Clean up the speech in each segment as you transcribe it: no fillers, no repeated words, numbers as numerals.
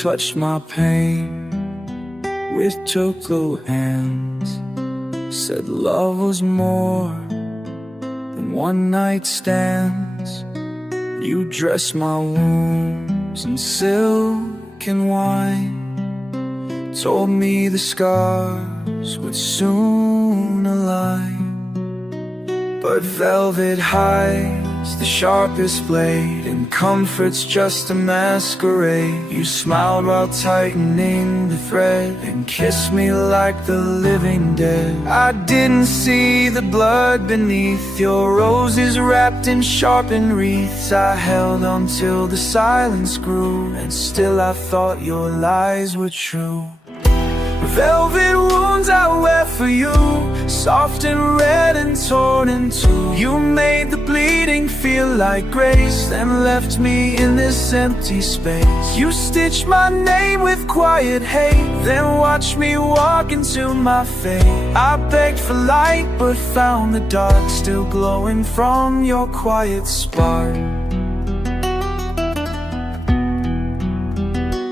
touched my pain with choco hands. Said love was more than one night stands. You dressed my wounds in silk and wine, told me the scars would soon align. But velvet hides the sharpest blade, and comfort's just a masquerade. You smiled while tightening the thread, and kissed me like the living dead. I didn't see the blood beneath your roses wrapped in sharpened wreaths. I held on till the silence grew, and still I thought your lies were true. Velvet wounds I wear for you, soft and red and torn in two. You made the bleeding feel like grace, then left me in this empty space. You stitched my name with quiet hate, then watched me walk into my fate. I begged for light but found the dark, still glowing from your quiet spark.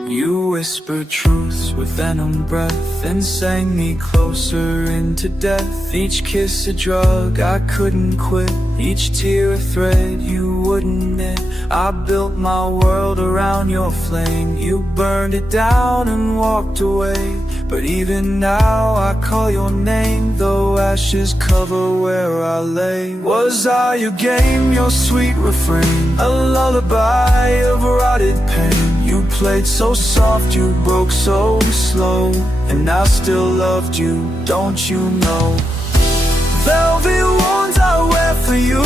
You whispered truths with venom breath, and sang me closer into death. Each kiss a drug I couldn't quit, each tear a thread you wouldn't knit. I built my world around your flame, you burned it down and walked away. But even now I call your name, though ashes cover where I lay. Was I your game, your sweet refrain, a lullaby of rotted pain? You played so soft, you broke so slow, and I still loved you, don't you know? Velvet wounds I wear for you,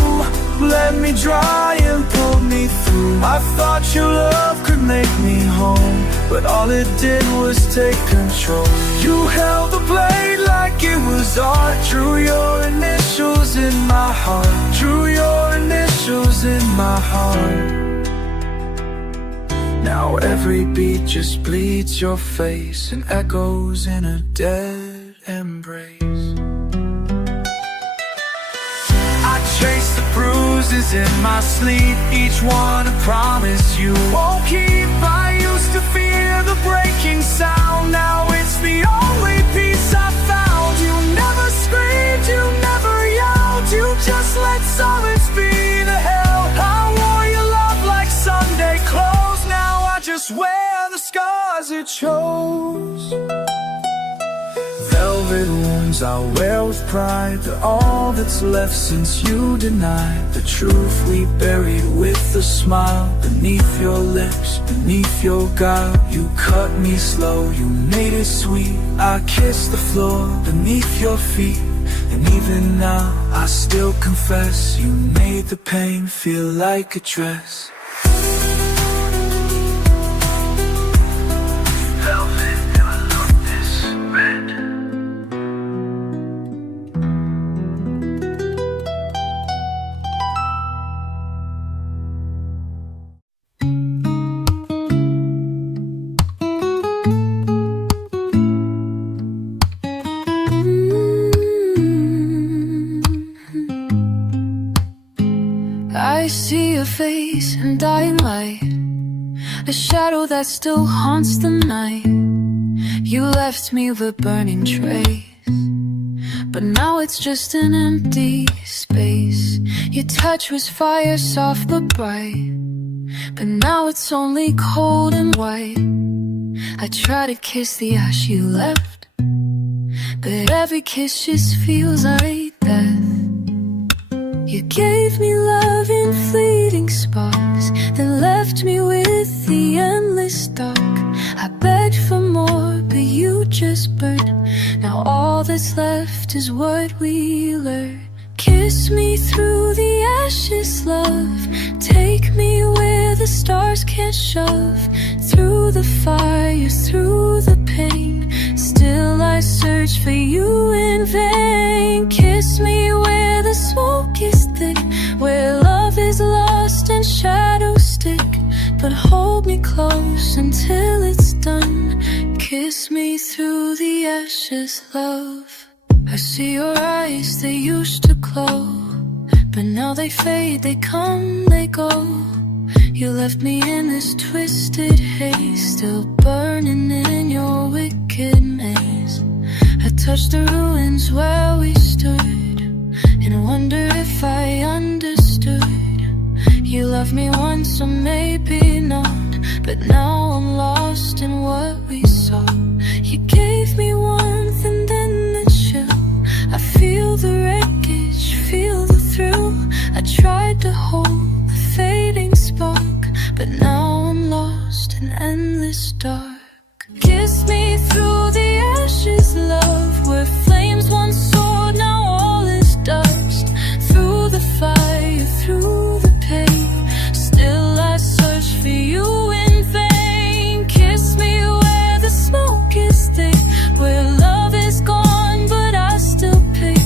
let me dry and pulled me through. I thought your love could make me home, but all it did was take control. You held the blade like it was art, drew your initials in my heart, drew your initials in my heart. Now every beat just bleeds your face and echoes in a dead embrace. I trace the bruises in my sleep, each one a promise you won't keep. I used to fear the breaking sound, now it's the only peace I found. You never screamed, you never yelled, you just let silence be the hell. I wore your love like Sunday clothes, now I just wear the scars it chose. Velvet wounds I wear with pride, they're all that's left since you denied the truth we buried with a smile. Beneath your lips, beneath your guile, you cut me slow, you made it sweet. I kissed the floor beneath your feet, and even now I still confess, you made the pain feel like a dress. I see your face in dying light, a shadow that still haunts the night. You left me with burning trace, but now it's just an empty space. Your touch was fire, soft but bright, but now it's only cold and white. I try to kiss the ash you left, but every kiss just feels like death. You gave me love in fleeting sparks, then left me with the endless dark. I begged for more, but you just burned. Now all that's left is what we learned. Kiss me through the ashes, love. Take me where the stars can't shove. Through the fire, through the pain, still I search for you in vain. Kiss me where the smoke is thick, where love is lost and shadows stick. But hold me close until it's done. Kiss me through the ashes, love. I see your eyes, they used to glow, but now they fade, they come, they go. You left me in this twisted haze, still burning in your wicked maze. I touched the ruins where we stood and wondered if I understood. You loved me once or maybe not, but now I'm lost in what we saw. You gave me warmth and then the chill. I feel the wreckage, feel the thrill. I tried to hold the fading spark, but now I'm lost in endless dark. Kiss me through the ashes, love, where flames once soared, now all is dust. Through the fire, through the pain, still I search for you in vain. Kiss me where the smoke is thick, where love is gone, but I still pick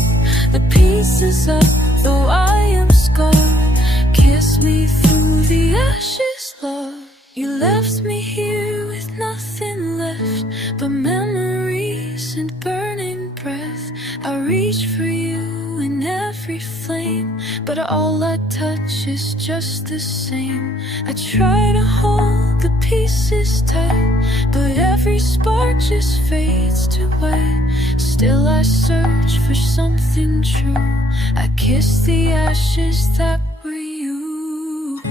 the pieces up, though I am scarred. Kiss me through the ashes, love. You left me here with nothing left but memories and burning breath. I reach for you in every flame, but all I touch is just the same. I try to hold the pieces tight, but every spark just fades to white. Still I search for something true. I kiss the ashes that were you.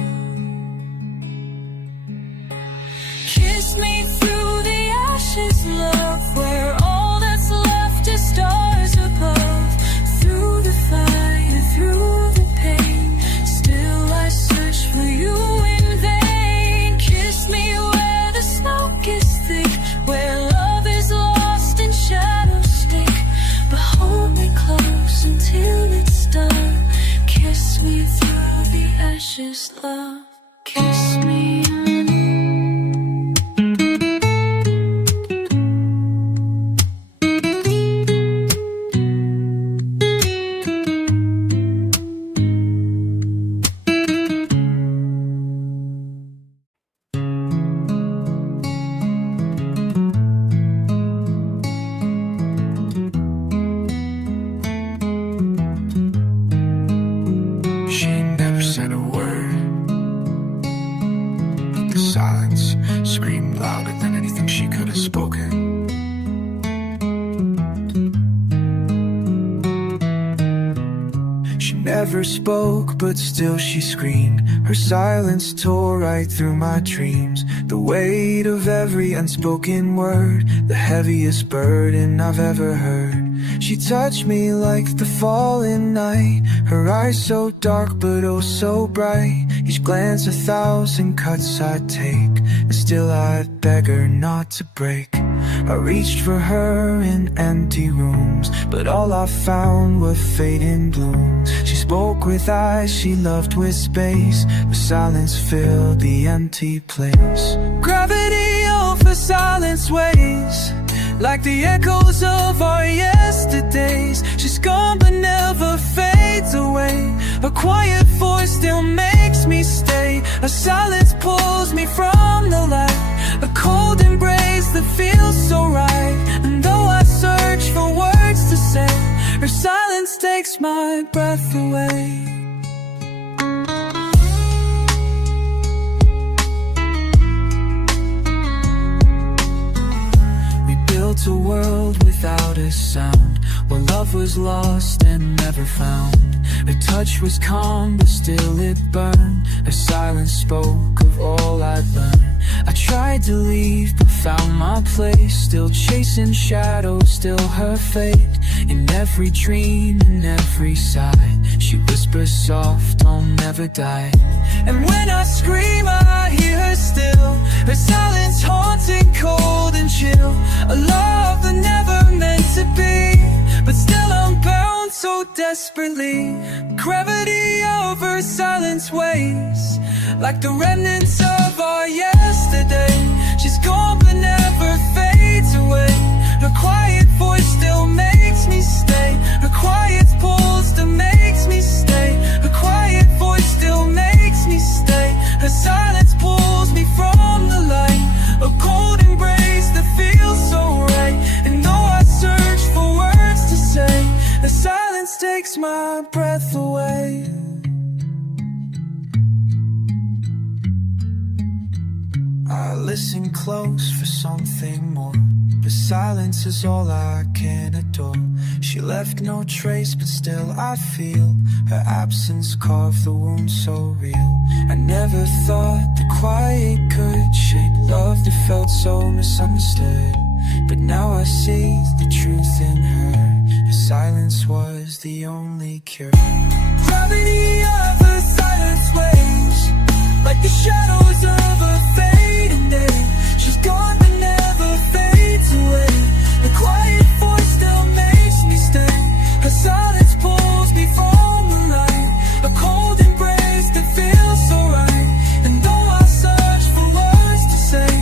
Kiss me through the ashes, love, where all that's left is stars above. Through the fire, through the pain, still I search for you in vain. Kiss me where the smoke is thick, where love is lost and shadows stick. But hold me close until it's done. Kiss me through the ashes, love. Kiss me. Silence screamed louder than anything she could have spoken. She never spoke, but still she screamed. Her silence tore right through my dreams. The weight of every unspoken word, the heaviest burden I've ever heard. She touched me like the falling night, her eyes so dark but oh so bright. Each glance 1,000 cuts I'd take, and still I'd beg her not to break. I reached for her in empty rooms, but all I found were fading blooms. She spoke with eyes, she loved with space, but silence filled the empty place. Gravity over silence ways, like the echoes of our yesterdays. She's gone but never fades away. A quiet voice still makes me stay. A silence pulls me from the light, a cold embrace that feels so right. And though I search for words to say, her silence takes my breath away. A world without a sound, where love was lost and never found. Her touch was calm, but still it burned. Her silence spoke of all I'd learned. I tried to leave, but found my place, still chasing shadows, still her fate. In every dream, in every sigh, she whispers soft, I'll never die. And when I scream, I hear her still. Her silence haunting, cold and chill. A love that never meant to be, but still I'm bound so desperately. Gravity over silence waves, like the remnants of our yesterday. She's gone but never fades away. Her quiet voice still makes me stay. Her quiet pulls that makes me stay. Her quiet voice still makes me stay. Her silence pulls me from the light, a cold embrace that feels so right. And though I search for words to say, the silence takes my breath away. listen close for something more. The silence is all I can adore. She left no trace, but still I feel her absence carved the wound so real. I never thought the quiet could shape love that felt so misunderstood. But now I see the truth in her. Her silence was the only cure. Gravity of her silence waves, like the shadows of a fading day. She's gone but never fades away. The quiet voice still makes me stay. Her silence pulls me from the light, a cold embrace that feels so right. And though I search for words to say,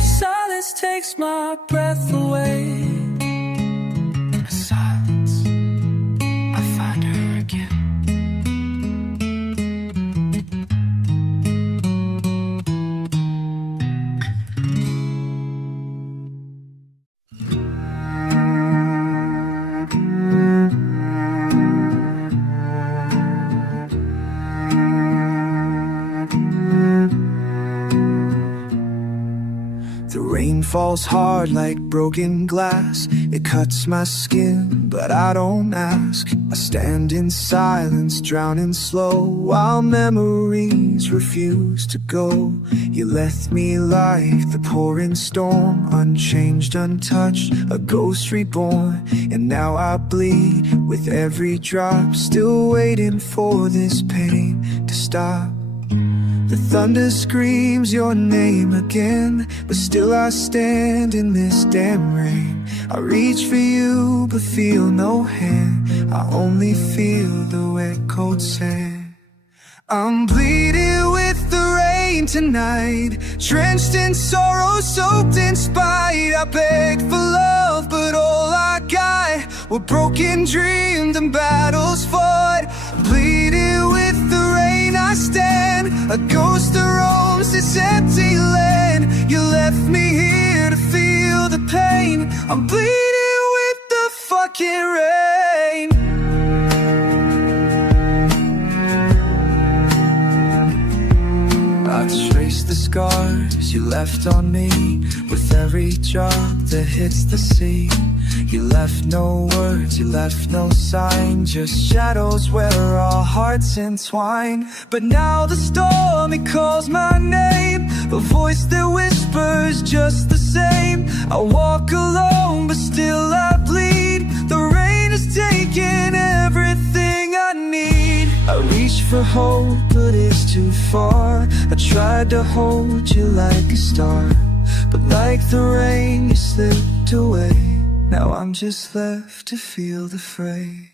her silence takes my breath away. In the silence, I find her again. Falls hard like broken glass. It cuts my skin, but I don't ask. I stand in silence, drowning slow, while memories refuse to go. You left me like the pouring storm, unchanged, untouched, a ghost reborn. And now I bleed with every drop, still waiting for this pain to stop. The thunder screams your name again, but still I stand in this damn rain. I reach for you, but feel no hand. I only feel the wet cold sand. I'm bleeding with the rain tonight, drenched in sorrow, soaked in spite. I begged for love, but all I got were broken dreams and battles fought. Bleeding with the rain I stand, a ghost that roams this empty land. You left me here to feel the pain. I'm bleeding with the fucking rain. I trace the scars you left on me with every drop that hits the sea. You left no words, you left no sign, just shadows where our hearts entwine. But now the storm, it calls my name, a voice that whispers just the same. I walk alone, but still I bleed. The rain has taken everything I need. I reach for hope, but it's too far. I tried to hold you like a star, but like the rain, you slipped away. Now I'm just left to feel the fray.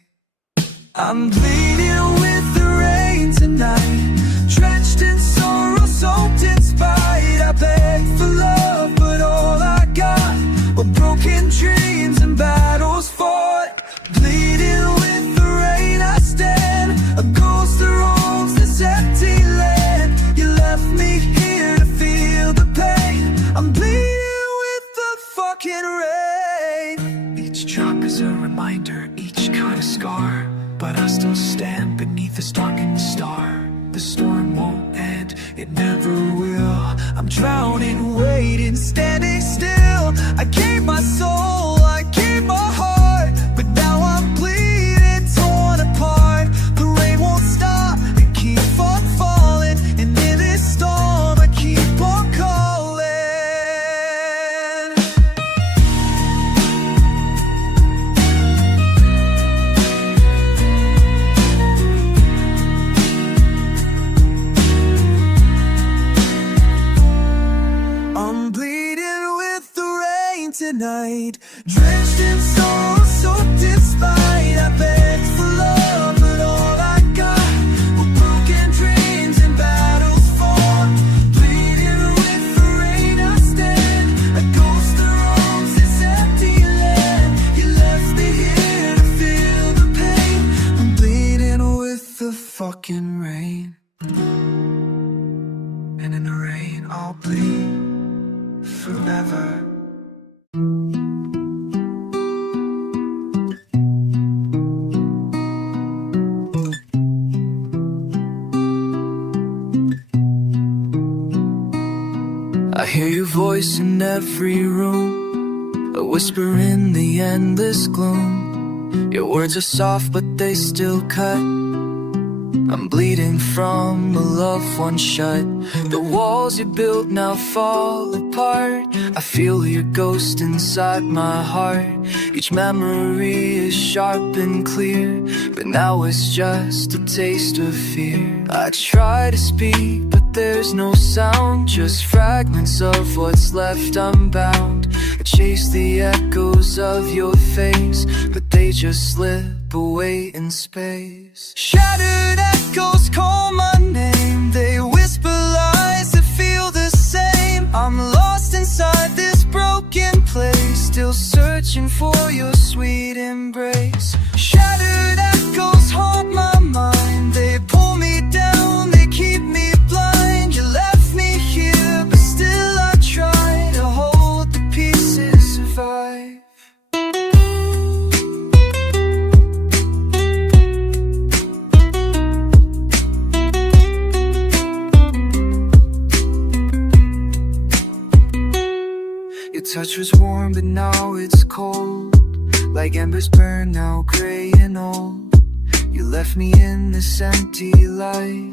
I'm bleeding with the rain tonight, drenched in sorrow, soaked in spite. I begged for love, but all I got were broken dreams and battles fought. Bleeding with the rain I stand, a ghost that roams this empty land. You left me here to feel the pain. I'm bleeding with the fucking rain. Each drop is a reminder, each cut a scar, but I still stand beneath the darkened star. The storm won't end, it never will. I'm drowning, waiting, standing still. I gave my soul, I gave my heart, but now I'm bleeding, torn apart. The rain won't stop, it keeps on falling, and in this storm I keep on calling. I'm bleeding with the rain tonight, drenched in sorrow, soaked in spite. I begged for love, but all I got were broken dreams and battles fought. Bleeding with the rain I stand, a ghost that roams this empty land. You left me here to feel the pain. I'm bleeding with the fucking rain, and in the rain I'll bleed forever. hear your voice in every room, a whisper in the endless gloom. Your words are soft but they still cut. I'm bleeding from a loved one shut. The walls you built now fall apart. I feel your ghost inside my heart. Each memory is sharp and clear, but now it's just a taste of fear. I try to speak, but there's no sound, just fragments of what's left unbound. I chase the echoes of your face, but they just slip away in space. Shattered echoes call my name, they whisper lies that feel the same. I'm lost inside this broken place, still searching for your sweet embrace. Shattered echoes haunt my mind, they pull me down, they keep me blind. You left me here, but still I try to hold the pieces survive. Your touch was warm, but now it's cold, like embers burn now gray and old. You left me in this empty light,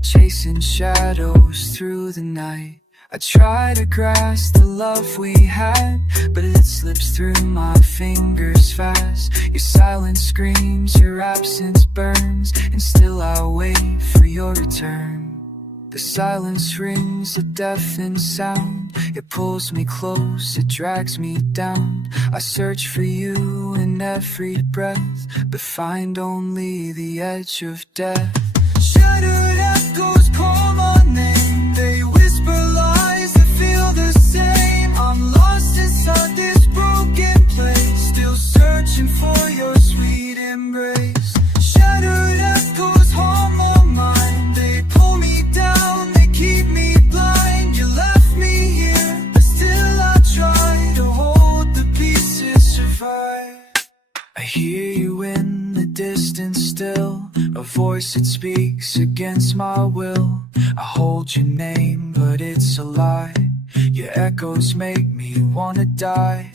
chasing shadows through the night. I try to grasp the love we had, but it slips through my fingers fast. Your silence screams, your absence burns, and still I wait for your return. The silence rings a deafened sound. It pulls me close, it drags me down. I search for you in every breath, but find only the edge of death. Shattered echoes call my name, they whisper lies that feel the same. I'm lost inside this broken place, still searching for your sweet embrace. Shattered echoes haunt my mind, they pull me down, they keep me blind. You left me here, but still I try to hold the pieces survive. I hear you in the distance still, a voice that speaks against my will. I hold your name, but it's a lie. Your echoes make me wanna die.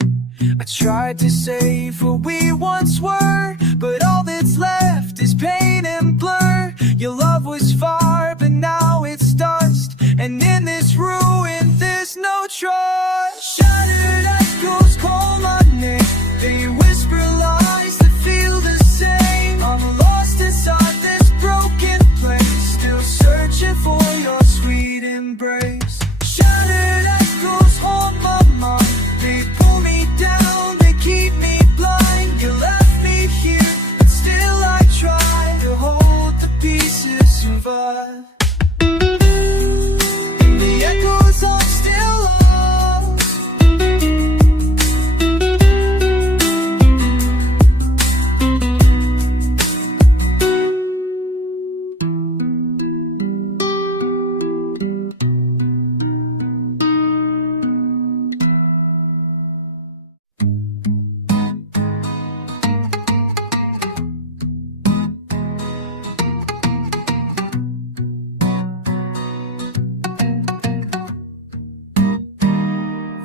I tried to save what we once were, but all that's left is pain and blur. Your love was far, but now it's dust, and in this ruin there's no trust. Shattered echoes call my name, they whisper lies that feel the same. I'm lost inside this broken place, still searching for your sweet embrace. Shattered echoes haunt my mind, they pull me down, they keep me blind. You left me here, but still I try to hold the pieces survive. And the echoes are still lost.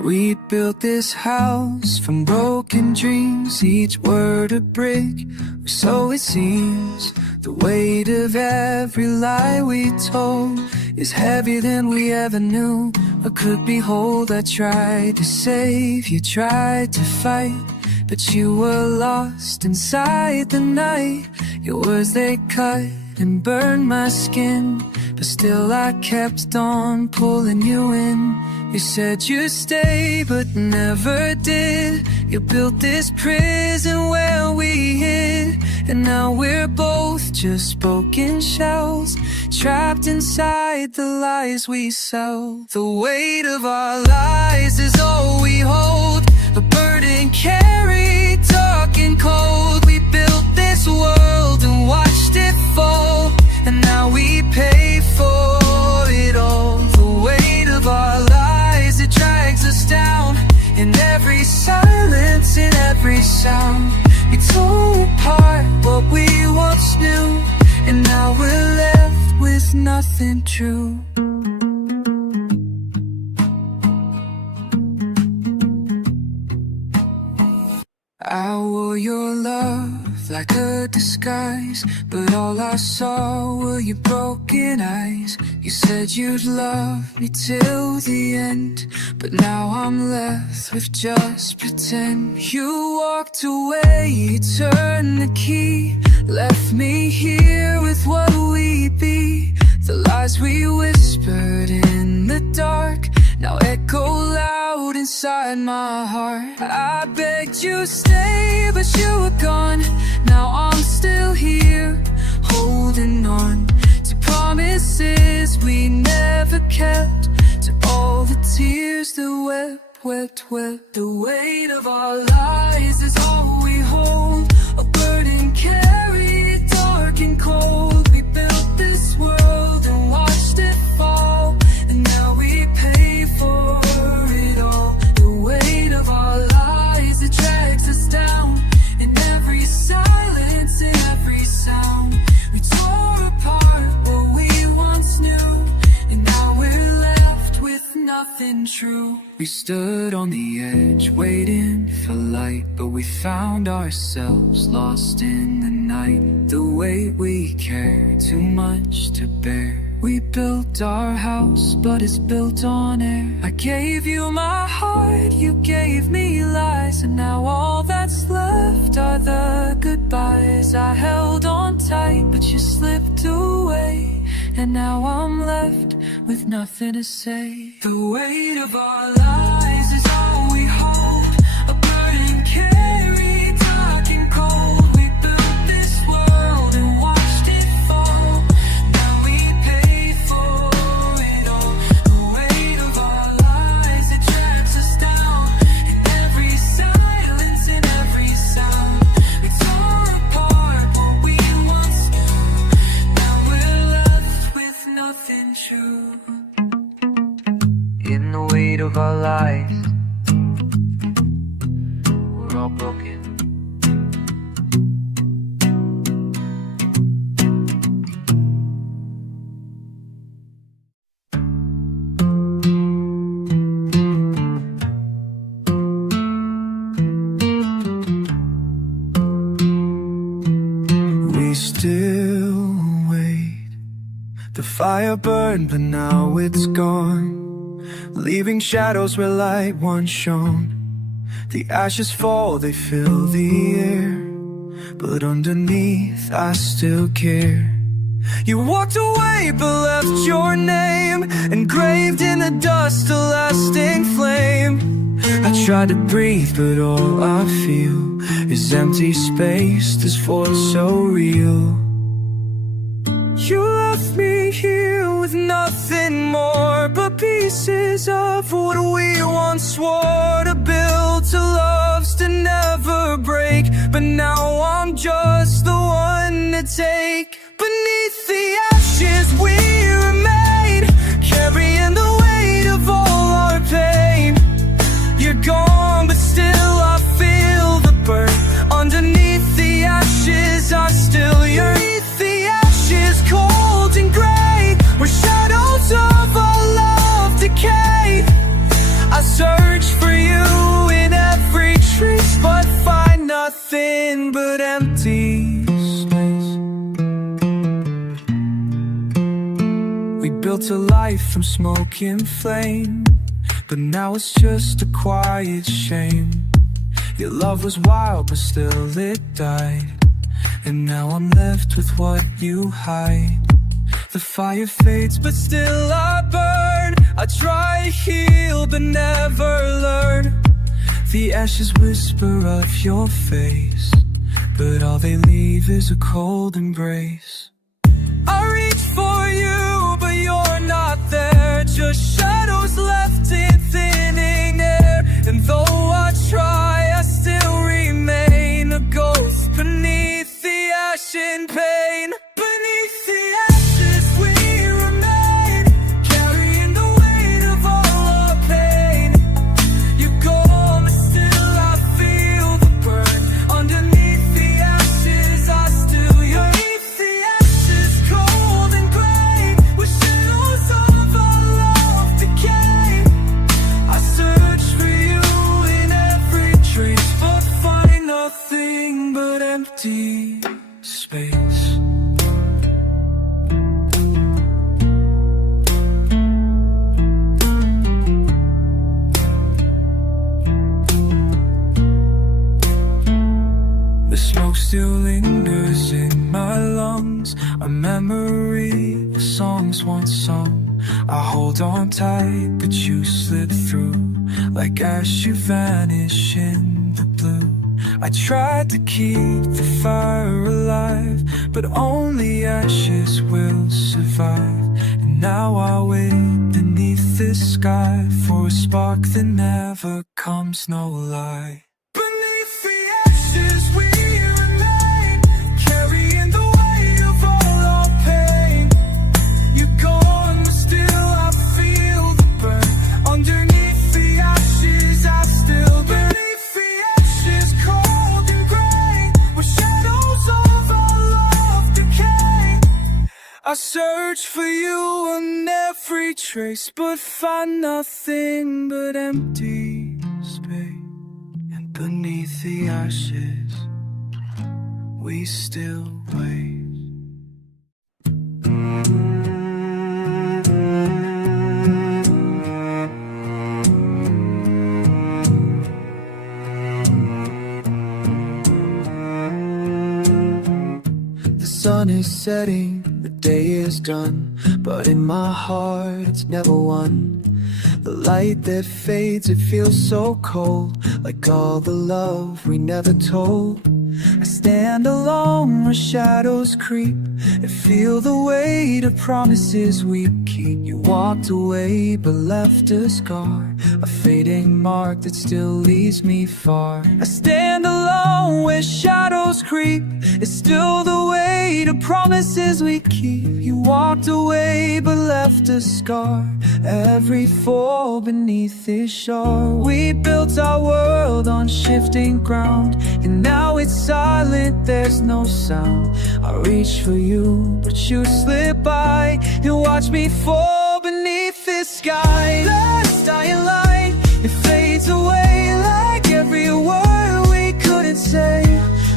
We built this house from broken dreams, each word a brick, or so it seems. The weight of every lie we told is heavier than we ever knew or could behold. I tried to save you, tried to fight, but you were lost inside the night. Your words, they cut and burned my skin, but still I kept on pulling you in. You said you'd stay, but never did. You built this prison where we hid, and now we're both just broken shells, trapped inside the lies we sell. The weight of our lies is all we hold, a burden carried dark and cold. We built this world and watched it fall, and now we pay for it all. The weight of our lies, it drags us down, in every silence, in every sound. We tore apart what we once knew, and now we're left with nothing true. for your love like a disguise, but all I saw were your broken eyes. You said you'd love me till the end, but now I'm left with just pretend. You walked away, turned the key, left me here with what we be. The lies we whispered in the dark now echo loud inside my heart. I begged you stay, but you were gone. Now I'm still here, holding on to promises we never kept, to all the tears that wept. The weight of our lies is all we hold, a burden carried dark and cold. We built this world and watched it fall, and now we pay for it all. The weight of our lies, it drags us down, in every silence, in every sound. We tore apart what we once knew, and now we're left with nothing true. We stood on the edge, waiting for light, but we found ourselves lost in the night. The weight we care, too much to bear. We built our house, but it's built on air. I gave you my heart, you gave me lies, and now all that's left are the goodbyes. I held on tight, but you slipped away, and now I'm left with nothing to say. The weight of our lies is all we hold, a burden carried dark and cold. We built this world and watched it fall, now we pay for it all. The weight of our lies, it drags us down, in every silence, in every sound. We tore apart what we once knew, now we're left with nothing true. In the weight of our lives, we're all broken. We still wait. The fire burned, but now it's gone, leaving shadows where light once shone. The ashes fall, they fill the air, but underneath I still care. You walked away but left your name engraved in the dust, a lasting flame. I tried to breathe, but all I feel is empty space, this force so real. You left me here with nothing more but pieces of what we once swore to build, to loves to never break. But now I'm just the one to take. Beneath the ashes we remain, carrying the weight of all our pain. You're gone, but still I feel the burn. Underneath the ashes I still yearn. Beneath the ashes, cold and gray, where shadows of our love decay. I search for you in every trace, but find nothing but empty space. We built a life from smoke and flame, but now it's just a quiet shame. Your love was wild, but still it died, and now I'm left with what you hide. The fire fades, but still I burn. I try to heal, but never learn. The ashes whisper of your face, but all they leave is a cold embrace. I reach for you, but you're not there, just shadows left in thinning air. And though I try, I still remain a ghost beneath the ashen pain. Beneath the ashes we remain, carrying the weight of all our pain. You're gone, but still I feel the burn. Underneath the ashes I still yearn. Beneath the ashes, cold and gray, where shadows of our love decay. I search for you in every trace. nothing but empty space. The smoke still lingers in my lungs, a memory of songs once sung. I hold on tight, but you slip through. Like ash, you vanish in the blue. I tried to keep the fire alive, but only ashes will survive. And now I wait beneath the sky for a spark that never comes, no lie. Beneath the ashes we remain, carrying the weight of all our pain. You're gone, but still I feel the burn. Underneath the ashes I still burn. Beneath the ashes, cold and grey, where shadows of our love decay. I search for you on every trace, but find nothing but empty space. And beneath the ashes, we still wait. The sun is setting, the day is done, but in my heart it's never won. The light that fades, it feels so cold, like all the love we never told. I stand alone where shadows creep and feel the weight of promises we keep. You walked away but left a scar, a fading mark that still leads me far. I stand alone where shadows creep, it's still the weight of promises we keep. You walked away but left a scar, every fall beneath this shore. We built our world on shifting ground, and now it's silent, there's no sound. I reach for you, but you slip by and watch me fall beneath this sky. Last dying light, it fades away like every word we couldn't say.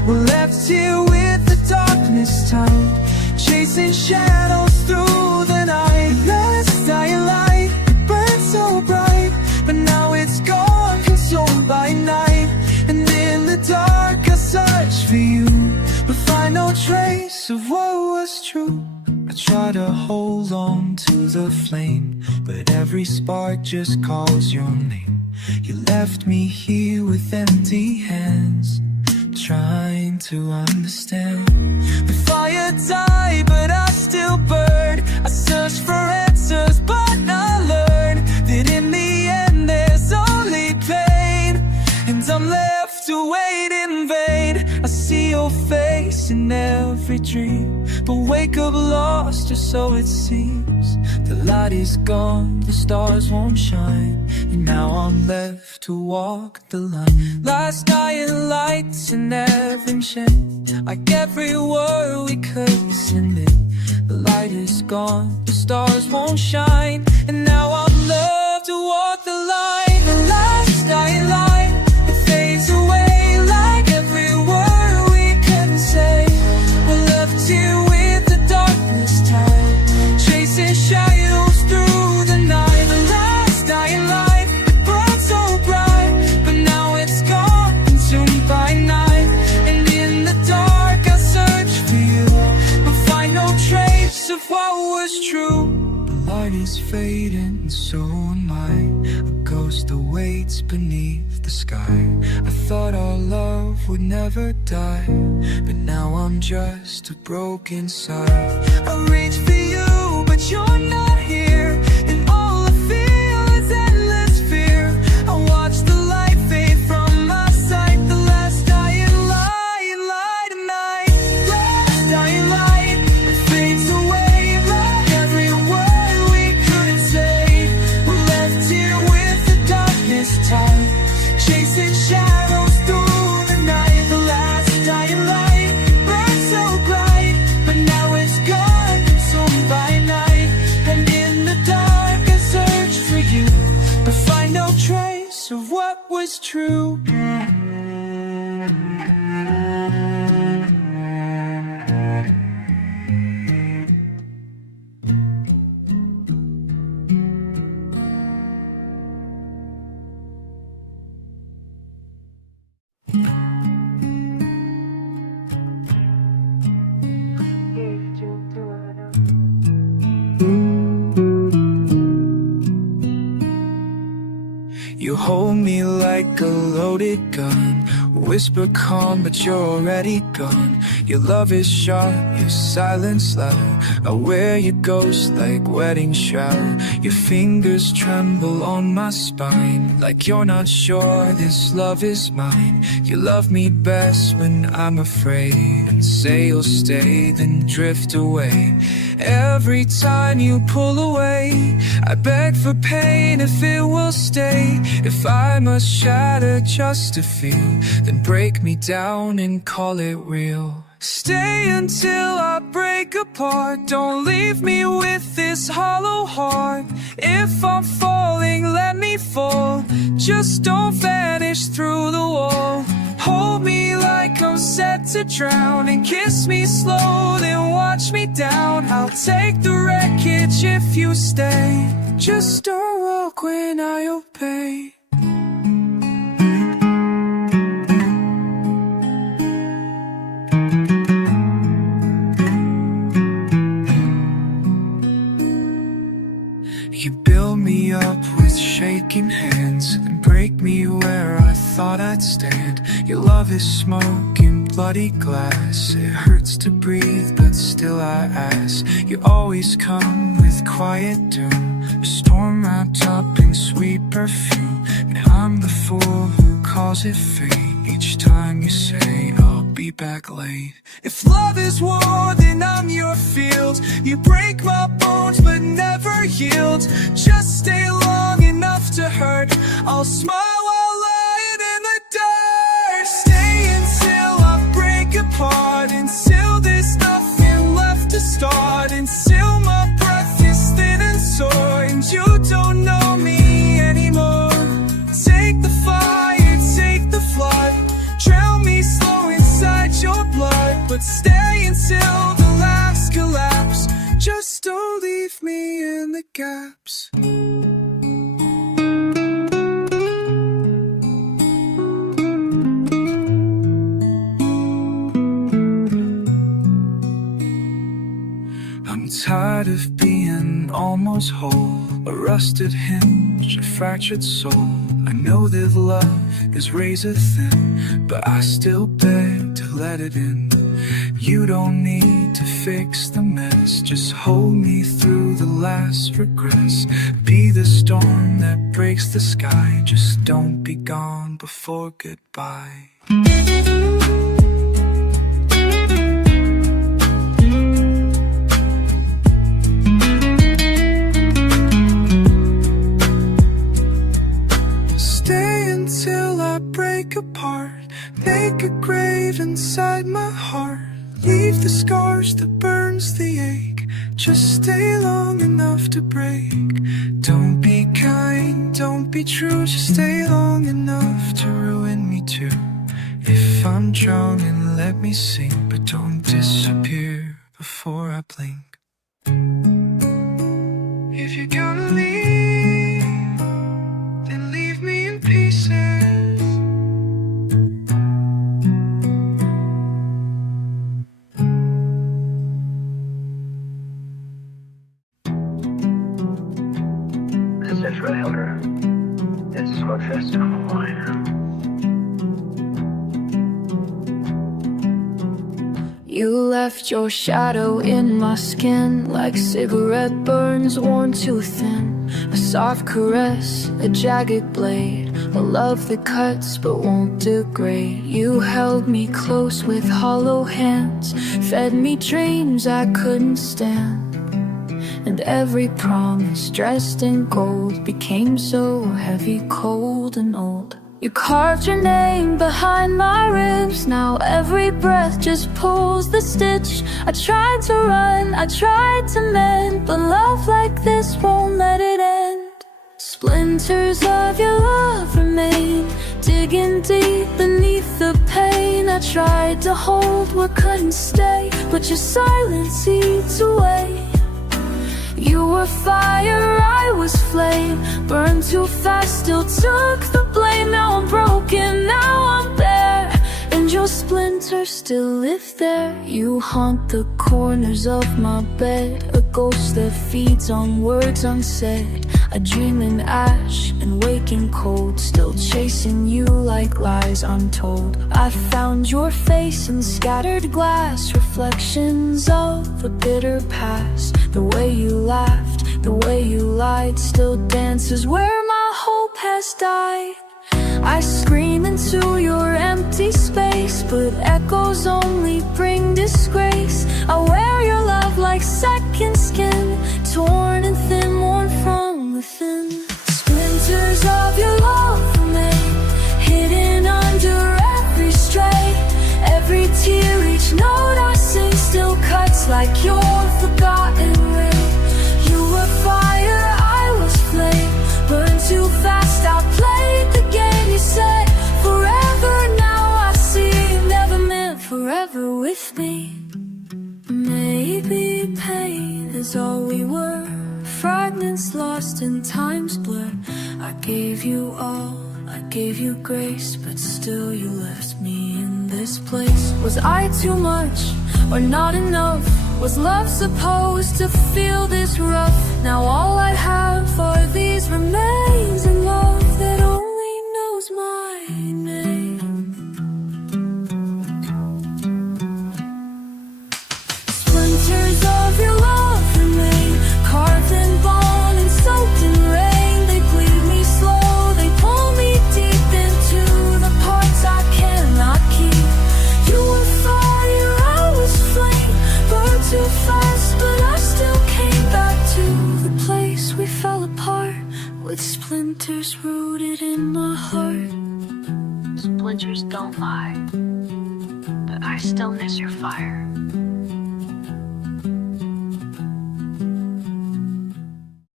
We're left here with the darkness time, chasing shadows through the night. Last dying light, it burned so bright, but now it's gone, consumed by night. And in the dark I search for you, but find no trace of what was true. I try to hold on to the flame, but every spark just calls your name. You left me here with empty hands, trying to understand. The fire died, but I still burn. I search for answers, but I learned that in the end there's only pain, and I'm left to wait in vain. I see your face in every dream, but wake up lost, or so it seems. The light is gone, the stars won't shine, and now I'm left to walk the line. Last dying lights in heaven shine, like every word we could send it. The light is gone, the stars won't shine, and now I'm left to walk the line. The last dying light, it fades away like every word we couldn't say. We're left here with the darkness time, chasing shadows through the night. The last dying light, it burned so bright, but now it's gone, consumed by night. And in the dark I search for you, but find no trace of what was true. The light is fading, so am I, a ghost that waits beneath the sky. I thought our love would never die, but now I'm just a broken sight. I reach for you, but you're not here, and all I feel is endless fear. I watch the light fade from my sight. The last dying light, light at night. Last dying light, it fades away like every word we couldn't say. We're left here with the darkness time, chasing shadows through the night. The last dying light burned so bright, but now it's gone, consumed by night. And in the dark I search for you, but find no trace of what was true. like a loaded gun. Whisper calm, but you're already gone. Your love is sharp, your silence loud. I wear your ghost like wedding shroud. Your fingers tremble on my spine, like you're not sure this love is mine. You love me best when I'm afraid, and say you'll stay, then drift away. Every time you pull away, I beg for pain if it will stay. If I must shatter just to feel, then break me down and call it real. Stay until I break apart. Don't leave me with this hollow heart. If I'm falling, let me fall. Just don't vanish through the wall. Hold me like I'm set to drown, and kiss me slow, then watch me down. I'll take the wreckage if you stay. Just don't walk when I obey. You build me up with shaking hands, and break me where I thought I'd stand. Your love is smoke in bloody glass. It hurts to breathe, but still I ask. You always come with quiet doom, a storm wrapped up in sweet perfume. And I'm the fool who calls it fate each time you say I'll be back late. If love is war, then I'm your field. You break my bones but never yield. Just stay long enough to hurt. I'll smile while lying in the dirt. Stay until I break apart, until there's nothing left to start, until my breath is thin and sore, and you don't know me anymore. Take the fire, take the flood, drown me slow inside your blood, but stay until the last collapse. Just don't leave me in the gaps. I'm tired of being almost whole, a rusted hinge, a fractured soul. I know that love is razor thin, but I still beg to let it in. You don't need to fix the mess, just hold me through the last regrets. Be the storm that breaks the sky, just don't be gone before goodbye. Stay until I break apart, make a grave inside my heart. Leave the scars that burns the ache, just stay long enough to break. Don't be kind, don't be true, just stay long enough to ruin me too. If I'm drowning, let me sink, but don't disappear before I blink. If you're gonna leave, then leave me in pieces. It's really older. It's Smoke Festival wine. You left your shadow in my skin, like cigarette burns worn too thin. A soft caress, a jagged blade, a love that cuts but won't degrade. You held me close with hollow hands, fed me dreams I couldn't stand. And every promise dressed in gold became so heavy, cold and old. You carved your name behind my ribs, now every breath just pulls the stitch. I tried to run, I tried to mend, but love like this won't let it end. Splinters of your love remain, digging deep beneath the pain. I tried to hold what couldn't stay, but your silence eats away. You were fire, I was flame, burned too fast, still took the blame. Now I'm broken, now I'm bare, and your splinters still live there. You haunt the corners of my bed, a ghost that feeds on words unsaid. A dream in ash and waking cold, still chasing you like lies untold. I found your face in scattered glass, reflections of a bitter past. The way you laughed, the way you lied, still dances where my hope has died. I scream into your empty space, but echoes only bring disgrace. I wear your love like second skin, torn and thin, worn from within. Splinters of your love remain, hidden under every stray. Every tear, each note I sing still cuts like your forgotten ray. You were fire, I was flame, burned too fast, I played the game. You said forever, now I see, never meant forever with me. Maybe pain is all we were, fragments lost in time's blur. I gave you all, I gave you grace, but still you left me in this place. Was I too much or not enough? Was love supposed to feel this rough? Now all I have are these remains, and love that only knows my name. Splinters of your love remain, carved in bone and soaked in rain. They bleed me slow, they pull me deep into the parts I cannot keep. You were fire, I was flame, burned too fast, but I still came back to the place we fell apart, with splinters rooted in my heart. Splinters don't lie, but I still miss your fire.